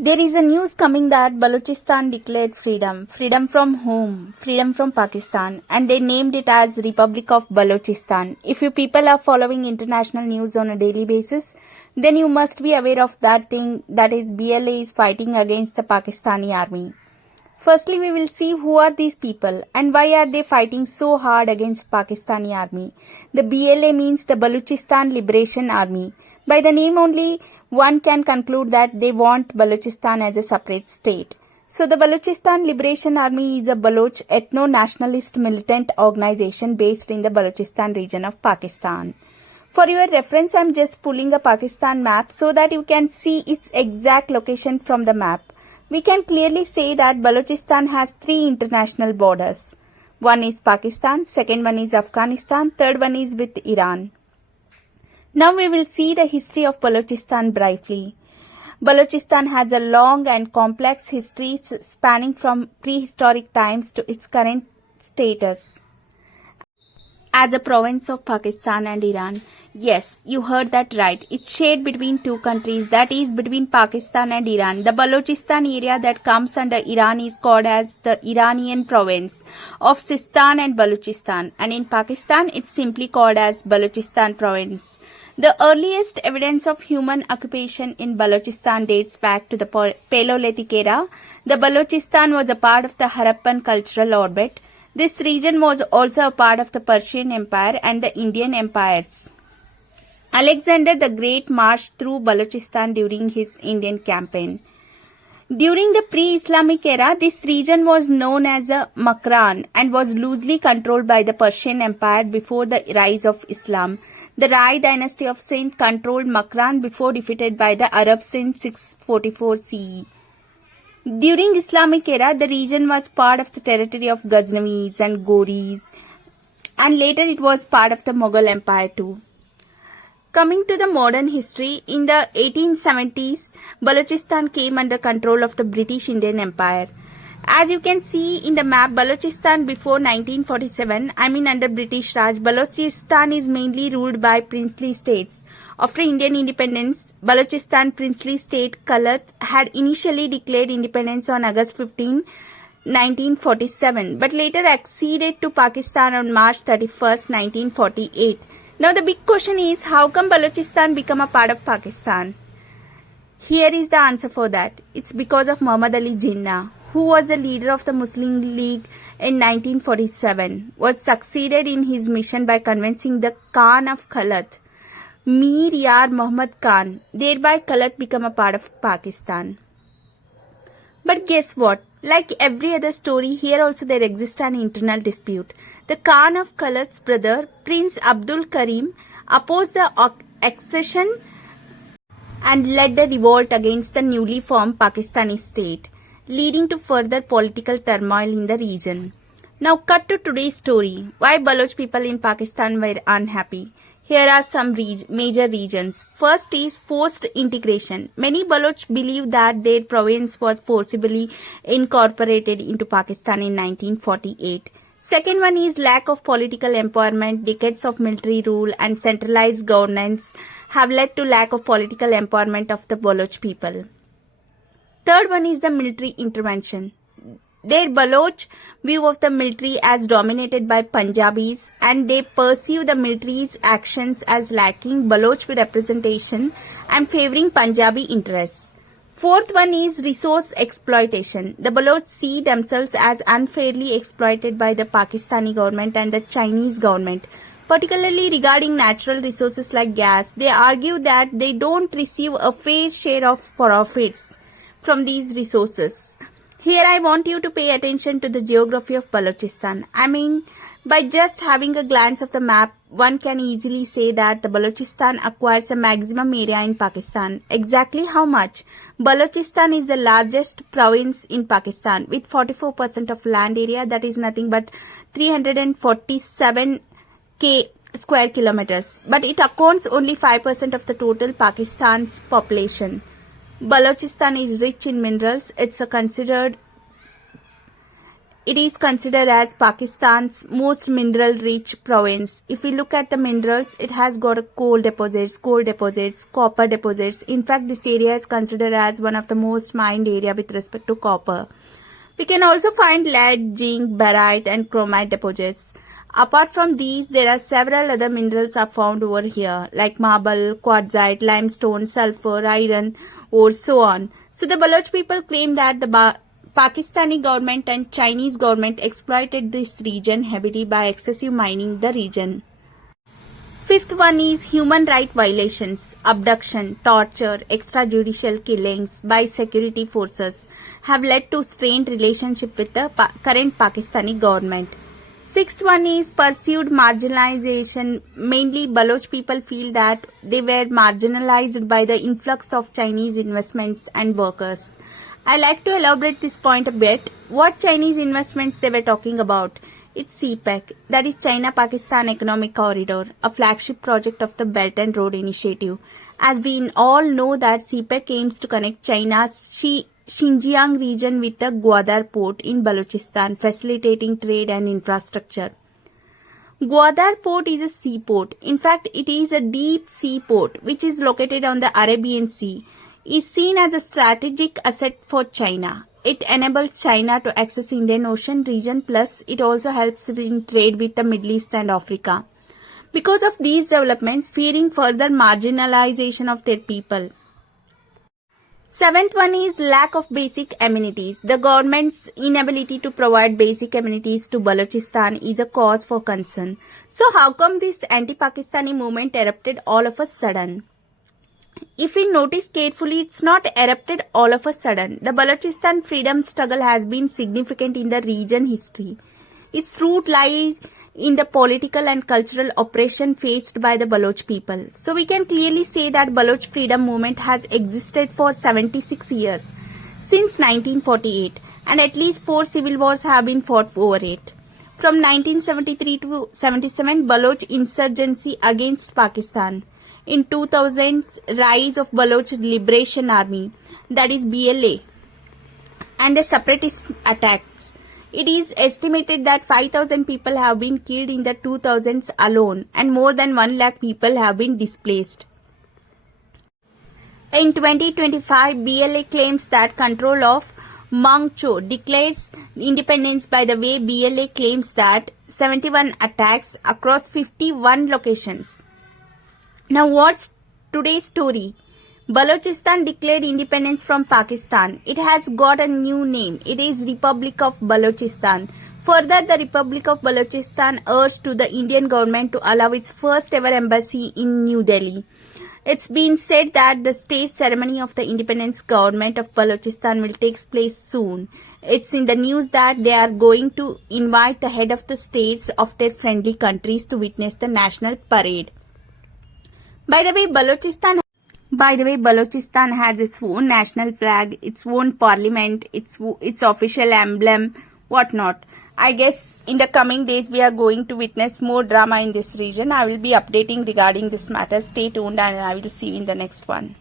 There is a news coming that Balochistan declared freedom. Freedom from whom? Freedom from Pakistan. And they named it as Republic of Balochistan. If you people are following international news on a daily basis, then you must be aware of that thing, that is BLA is fighting against the Pakistani army. Firstly, we will see who are these people and why are they fighting so hard against Pakistani army. The BLA means the Balochistan Liberation Army. By the name only, one can conclude that they want Balochistan as a separate state. So the Balochistan Liberation Army is a Baloch ethno-nationalist militant organization based in the Balochistan region of Pakistan. For your reference, I am just pulling a Pakistan map so that you can see its exact location from the map. We can clearly say that Balochistan has 3 international borders. One is Pakistan, second one is Afghanistan, third one is with Iran. Now we will see the history of Balochistan briefly. Balochistan has a long and complex history spanning from prehistoric times to its current status as a province of Pakistan and Iran. Yes, you heard that right. It's shared between two countries, that is between Pakistan and Iran. The Balochistan area that comes under Iran is called as the Iranian province of Sistan and Balochistan, and in Pakistan it's simply called as Balochistan province. The earliest evidence of human occupation in Balochistan dates back to the Paleolithic era. The Balochistan was a part of the Harappan cultural orbit. This region was also a part of the Persian Empire and the Indian empires. Alexander the Great marched through Balochistan during his Indian campaign. During the pre-Islamic era, this region was known as a Makran and was loosely controlled by the Persian Empire before the rise of Islam. The Rai dynasty of Sindh controlled Makran before defeated by the Arabs in 644 CE. During Islamic era, the region was part of the territory of Ghaznavis and Ghoris, and later it was part of the Mughal Empire too. Coming to the modern history, in the 1870s, Balochistan came under control of the British Indian Empire. As you can see in the map, Balochistan before 1947, under British Raj, Balochistan is mainly ruled by princely states. After Indian independence, Balochistan princely state Kalat had initially declared independence on August 15, 1947, but later acceded to Pakistan on March 31, 1948. Now the big question is, how come Balochistan become a part of Pakistan? Here is the answer for that. It's because of Muhammad Ali Jinnah, who was the leader of the Muslim League in 1947, was succeeded in his mission by convincing the Khan of Kalat, Mir Yar Muhammad Khan. Thereby Kalat became a part of Pakistan. But guess what? Like every other story, here also there exists an internal dispute. The Khan of Kalat's brother, Prince Abdul Karim, opposed the accession and led the revolt against the newly formed Pakistani state, leading to further political turmoil in the region. Now cut to today's story. Why Baloch people in Pakistan were unhappy? Here are some major reasons. First is forced integration. Many Baloch believe that their province was forcibly incorporated into Pakistan in 1948. Second one is lack of political empowerment. Decades of military rule and centralized governance have led to lack of political empowerment of the Baloch people. Third one is the military intervention. Their Baloch view of the military as dominated by Punjabis, and they perceive the military's actions as lacking Baloch representation and favoring Punjabi interests. Fourth one is resource exploitation. The Baloch see themselves as unfairly exploited by the Pakistani government and the Chinese government, particularly regarding natural resources like gas. They argue that they don't receive a fair share of profits from these resources. Here I want you to pay attention to the geography of Balochistan. By just having a glance of the map, one can easily say that the Balochistan acquires a maximum area in Pakistan. Exactly how much? Balochistan is the largest province in Pakistan with 44% of land area, that is nothing but 347 square kilometers. But it accounts only 5% of the total Pakistan's population. Balochistan is rich in minerals. It's considered It is considered as Pakistan's most mineral-rich province. If we look at the minerals, it has got coal deposits, copper deposits. In fact, this area is considered as one of the most mined area with respect to copper. We can also find lead, zinc, barite and chromite deposits. Apart from these, there are several other minerals are found over here like marble, quartzite, limestone, sulfur, iron, ore, so on. So the Baloch people claim that the Pakistani government and Chinese government exploited this region heavily by excessive mining the region. Fifth one is human right violations, abduction, torture, extrajudicial killings by security forces have led to strained relationship with the current Pakistani government. Sixth one is perceived marginalization. Mainly Baloch people feel that they were marginalized by the influx of Chinese investments and workers. I like to elaborate this point a bit. What Chinese investments they were talking about? It's CPEC, that is China-Pakistan Economic Corridor, a flagship project of the Belt and Road Initiative. As we all know that CPEC aims to connect China's Xinjiang region with the Gwadar port in Balochistan, facilitating trade and infrastructure. Gwadar port is a seaport. In fact, it is a deep sea port which is located on the Arabian Sea. Is seen as a strategic asset for China. It enables China to access Indian Ocean region, plus it also helps in trade with the Middle East and Africa. Because of these developments, fearing further marginalization of their people. Seventh one is lack of basic amenities. The government's inability to provide basic amenities to Balochistan is a cause for concern. So how come this anti-Pakistani movement erupted all of a sudden? If we notice carefully, it's not erupted all of a sudden. The Balochistan freedom struggle has been significant in the region history. Its root lies in the political and cultural oppression faced by the Baloch people. So we can clearly say that Baloch freedom movement has existed for 76 years, since 1948, and at least 4 civil wars have been fought over it. From 1973 to 77, Baloch insurgency against Pakistan. In 2000's rise of Baloch Liberation Army, that is BLA, and the separatist attacks. It is estimated that 5,000 people have been killed in the 2000s alone and more than 1 lakh people have been displaced. In 2025, BLA claims that control of Mangcho declares independence. By the way, BLA claims that 71 attacks across 51 locations. Now what's today's story? Balochistan declared independence from Pakistan. It has got a new name. It is Republic of Balochistan. Further, the Republic of Balochistan urged to the Indian government to allow its first ever embassy in New Delhi. It's been said that the state ceremony of the independence government of Balochistan will take place soon. It's in the news that they are going to invite the head of the states of their friendly countries to witness the national parade. By the way, Balochistan has its own national flag, its own parliament, its official emblem, whatnot. I guess in the coming days we are going to witness more drama in this region. I will be updating regarding this matter. Stay tuned and I will see you in the next one.